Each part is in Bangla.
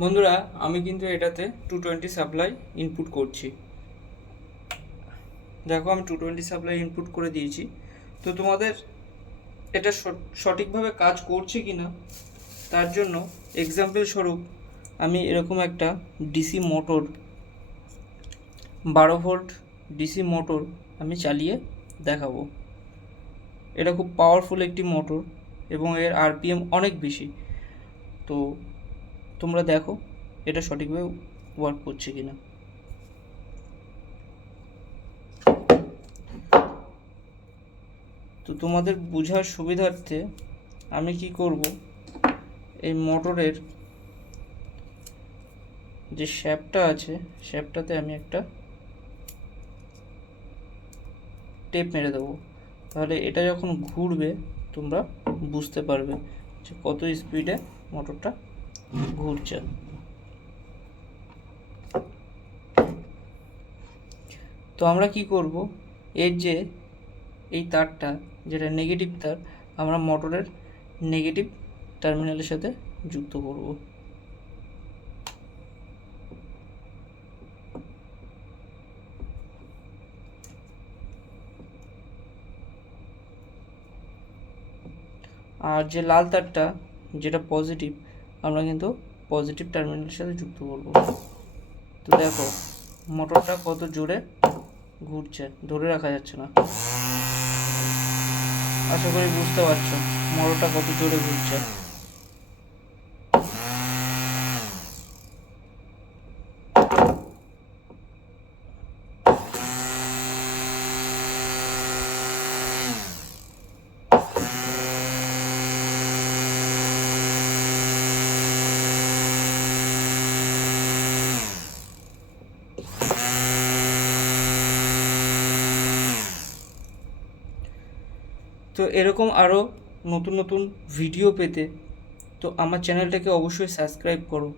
বন্ধুরা, আমি কিন্তু এটাতে টু টোয়েন্টি সাপ্লাই ইনপুট করছি। দেখো, আমি টু টোয়েন্টি সাপ্লাই ইনপুট করে দিয়েছি। তো তোমাদের এটা সঠ- সঠিকভাবে কাজ করছে কি না তার জন্য এক্সাম্পল স্বরূপ আমি এরকম একটা ডিসি মোটর বারো ভোল্ট ডিসি মোটর আমি চালিয়ে দেখাবো। এটা খুব পাওয়ারফুল একটি মোটর এবং এর আরপিএম অনেক বেশি। তো তোমরা দেখো এটা সঠিকভাবে ওয়ার্ক করছে কিনা। তো তোমাদের বোঝার সুবিধার্থে আমি কি করব, এই মোটরের যে শ্যাপটা আছে শ্যাপটাতে আমি একটা টেপ মেরে দেবো। তাহলে এটা যখন ঘুরবে, তোমরা বুঝতে পারবে যে কত স্পিডে মোটরটা ঘুরছে তো আমরা কি করব? এর যে এই তারটা, যেটা নেগেটিভ তার, আমরা মোটরের নেগেটিভ টার্মিনালের সাথে যুক্ত করব। আর যে লাল তারটা, যেটা পজিটিভ আমরা কিন্তু পজিটিভ টার্মিনালের সাথে যুক্ত করব। তো দেখো মোটরটা কত জোরে ঘুরছে, ধরে রাখা যাচ্ছে না। আশা করি বুঝতে পারছ মোটরটা কত জোরে ঘুরছে। তো এরকম আরও নতুন নতুন ভিডিও পেতে তো আমার চ্যানেলটাকে অবশ্যই সাবস্ক্রাইব করো।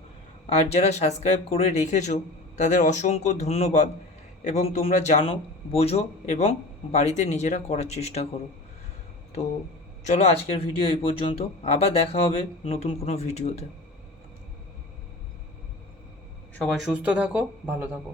আর যারা সাবস্ক্রাইব করে রেখেছো, তাদের অসংখ্য ধন্যবাদ এবং তোমরা জানো, বোঝো এবং বাড়িতে নিজেরা করার চেষ্টা করো। তো চলো আজকের ভিডিও এই পর্যন্ত। আবার দেখা হবে নতুন কোনো ভিডিওতে সবাই সুস্থ থাকো, ভালো থাকো।